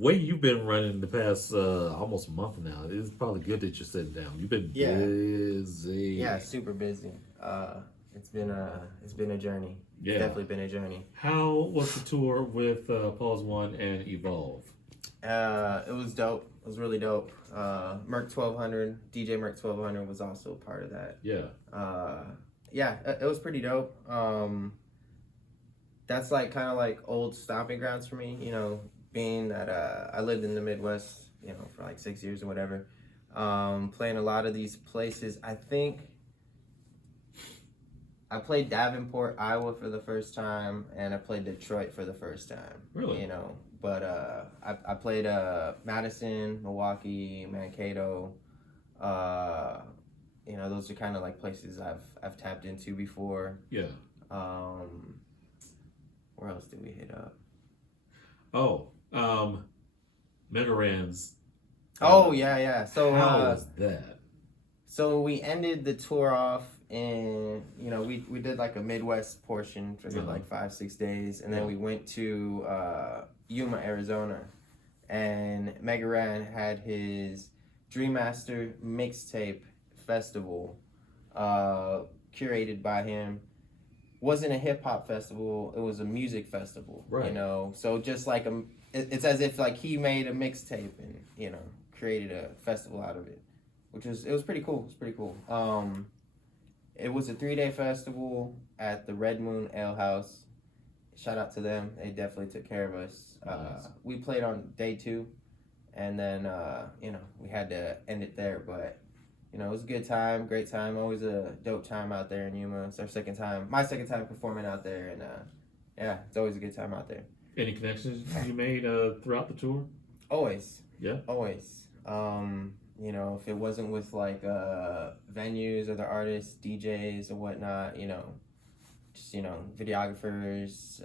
way you've been running the past almost a month now, it's probably good that you're sitting down. You've been busy. Yeah, super busy. It's been a journey. Yeah. It's definitely been a journey. How was the tour with Pause One and Evolve? It was dope. It was really dope. Merc 1200, DJ Merc 1200 was also part of that. Yeah. Yeah, it was pretty dope. That's like kind of like old stomping grounds for me, you know, being that I lived in the Midwest, you know, for like 6 years or whatever. Playing a lot of these places. I think I played Davenport, Iowa for the first time, and I played Detroit for the first time. Really? You know, but I played Madison, Milwaukee, Mankato. You know, those are kind of like places I've tapped into before. Yeah. Where else did we hit up? Oh, Megaran's. Oh yeah. So how was that? So we ended the tour off and you know we did like a Midwest portion for like 5-6 days, and then we went to Yuma, Arizona, and Megaran had his Dream Master mixtape festival curated by him. Wasn't a hip hop festival, it was a music festival. Right. You know, so just like it's as if like he made a mixtape and, you know, created a festival out of it, it was pretty cool. It was pretty cool. It was a 3-day festival at the Red Moon Ale House. Shout out to them. They definitely took care of us. Nice. We played on day 2, and then, you know, we had to end it there. But, you know, it was a good time, great time. Always a dope time out there in Yuma. It's my second time performing out there. And, yeah, it's always a good time out there. Any connections you made throughout the tour? Always. Yeah. Always. You know, if it wasn't with like venues or the artists, DJs or whatnot, you know, just, you know, videographers,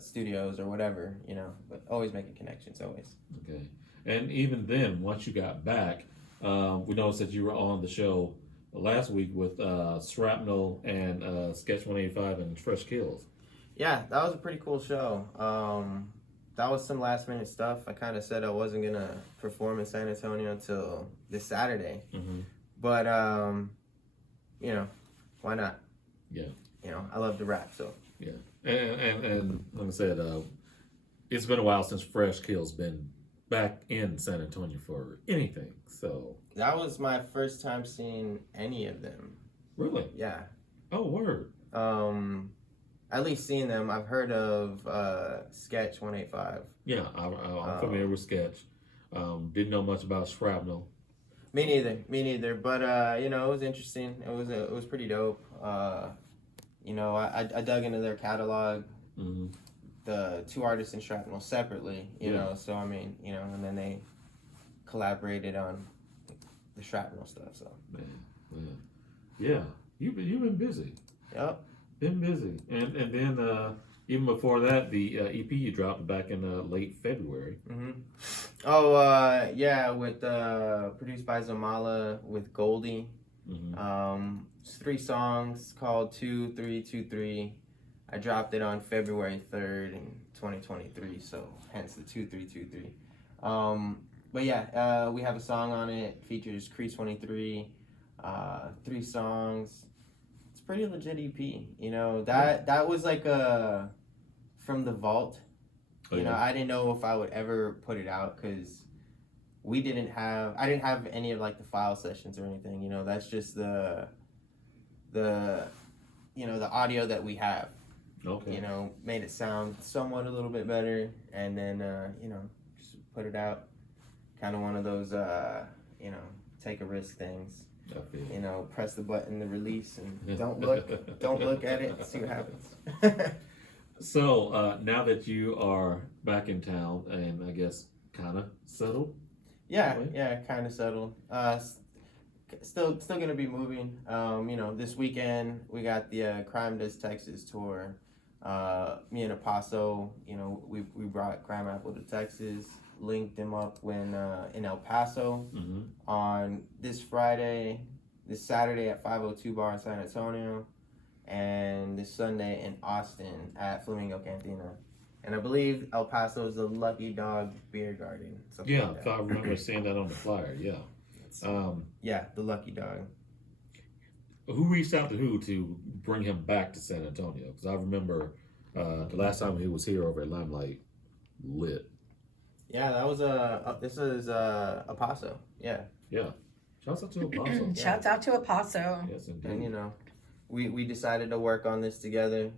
studios or whatever, you know, but always making connections, always. Okay. And even then, once you got back, we noticed that you were on the show last week with Shrapnel and Sketch 185 and Fresh Kills. Yeah, that was a pretty cool show. That was some last minute stuff. I kind of said I wasn't going to perform in San Antonio until this Saturday. Mm-hmm. But, you know, why not? Yeah. You know, I love to rap, so. Yeah. And like I said, it's been a while since Fresh Kills been back in San Antonio for anything, so. That was my first time seeing any of them. Really? Yeah. Oh, word. At least seeing them. I've heard of Sketch 185. Yeah, I'm familiar with Sketch. Didn't know much about Shrapnel. Me neither. But you know, it was interesting. It was pretty dope. You know, I dug into their catalog. Mm-hmm. The 2 artists in Shrapnel separately. You know, so I mean, you know, and then they collaborated on the Shrapnel stuff. So. Man. Yeah. You've been busy. Yep. Been busy, and then even before that, the EP you dropped back in late February. Mm-hmm. Oh yeah, with produced by Zamala with Goldie. Mm-hmm. It's 3 songs called 2323. I dropped it on February 3rd in 2023, so hence the 2323. But yeah, we have a song on it. Features Crease 23. 3 songs. Pretty legit EP, you know, that was like from the vault. You know, I didn't know if I would ever put it out because I didn't have any of like the file sessions or anything, you know. That's just the you know, the audio that we have. Okay. You know, made it sound somewhat a little bit better, and then you know, just put it out. Kind of one of those you know, take a risk things. You know, press the button to release and don't look at it, see what happens. So now that you are back in town and I guess kind of settled. Yeah, kind of settled. Still gonna be moving. You know, this weekend we got the Crime Does Texas tour. Me and Apaso, you know, we brought Crime Apple to Texas. Linked them up when in El Paso on this Saturday at 502 Bar in San Antonio, and this Sunday in Austin at Flamingo Cantina. And I believe El Paso is the Lucky Dog Beer Garden. Something Yeah, like if that. I remember seeing that on the flyer. Yeah. Yeah, the Lucky Dog. Who reached out to who to bring him back to San Antonio? Because I remember the last time he was here over at Limelight, lit. Yeah, that was this is El Paso. Yeah. Yeah. Shouts out to Apostle. Shouts out to Apaso. Yes, indeed. And you know, we decided to work on this together.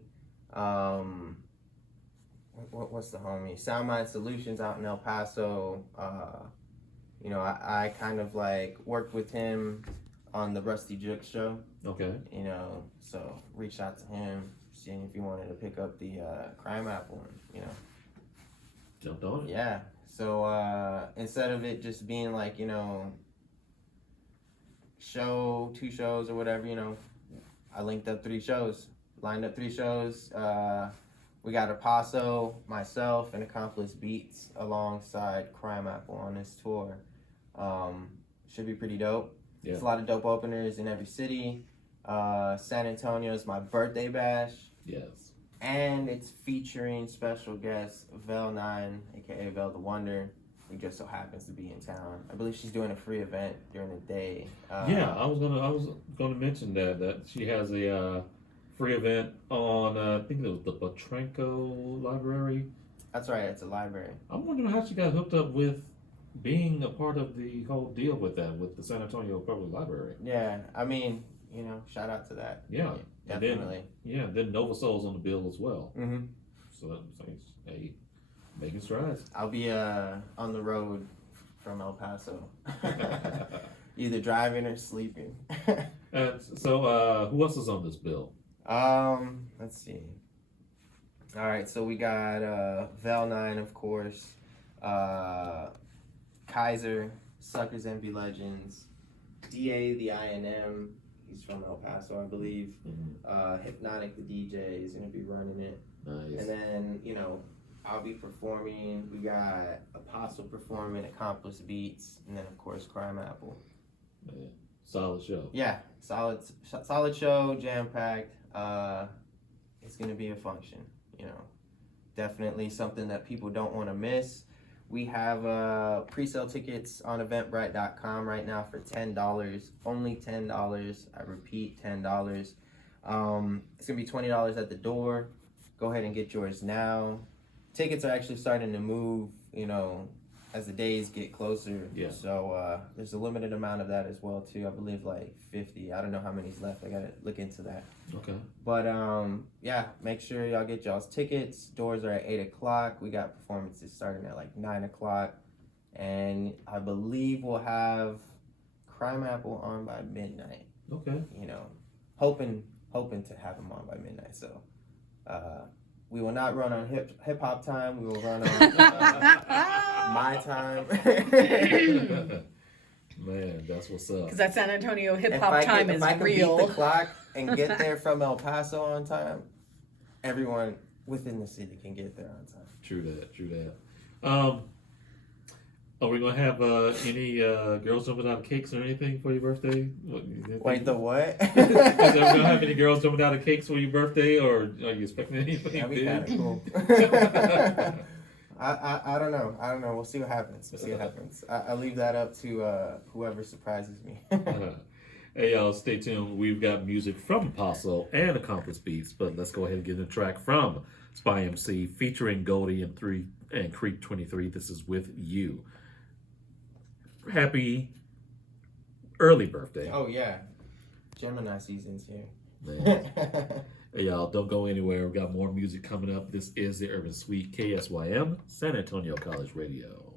What's the homie? Soundmind Solutions out in El Paso. You know, I kind of like worked with him on the Rusty Juke show. Okay. You know, so reached out to him, seeing if he wanted to pick up the Crime Apple. And, you know, Jumped on it. yeah. So instead of it just being like, you know, two shows or whatever, you know, I linked up 3 shows, lined up 3 shows. We got Apaso, myself, and Accomplice Beats alongside Crime Apple on this tour. Should be pretty dope. Yeah. There's a lot of dope openers in every city. San Antonio is my birthday bash. Yes. And it's featuring special guest Vel9, aka Vel the Wonder, who just so happens to be in town. I believe she's doing a free event during the day. Yeah, I was gonna mention that she has a free event on I think it was the Petrenko Library. That's right, it's a library. I'm wondering how she got hooked up with being a part of the whole deal with that, with the San Antonio Public Library. Yeah, I mean, you know, shout out to that. Yeah. Definitely. Then Nova Soul's on the bill as well. Mm-hmm. So that's hey, making strides. I'll be on the road from El Paso, either driving or sleeping. And so who else is on this bill? Let's see. All right, so we got Vel9, of course, Kaiser, Suckers Envy Legends, DA the INM. He's from El Paso, I believe. Mm-hmm. Hypnotic the DJ is gonna be running it. Nice. And then, you know, I'll be performing. We got Apostle performing, Accomplice Beats, and then of course Crime Apple. Yeah. Solid show. Yeah, solid show, jam packed. It's gonna be a function. You know, definitely something that people don't want to miss. We have pre-sale tickets on Eventbrite.com right now for $10. Only $10. I repeat, $10. It's gonna be $20 at the door. Go ahead and get yours now. Tickets are actually starting to move, you know, as the days get closer. Yeah. So there's a limited amount of that as well too. I believe like 50. I don't know how many's left. I gotta look into that. Okay. But yeah, make sure y'all get y'all's tickets. Doors are at 8 o'clock. We got performances starting at like 9 o'clock. And I believe we'll have Crime Apple on by midnight. Okay. You know, hoping to have them on by midnight. So we will not run on hip hop time. We will run on my time. Man, that's what's up. Because that San Antonio hip If hop I time can- is if I can real. beat the clock and get there from El Paso on time, everyone within the city can get there on time. True that. Are we gonna have any girls jumping out of cakes or anything for your birthday? Wait, the what? Are we gonna have any girls jumping out of cakes for your birthday, or are you expecting anything? That'd be big? kind of cool. I don't know. We'll see what happens. I leave that up to whoever surprises me. Hey y'all, stay tuned. We've got music from Apostle and Accomplice Beats, but let's go ahead and get a track from SpyMC featuring Goldie and Creek 23. This is With You. Happy early birthday. Oh yeah, Gemini season's here. Man. Hey y'all, don't go anywhere. We've got more music coming up. This is the Urban Suite, KSYM, San Antonio College Radio.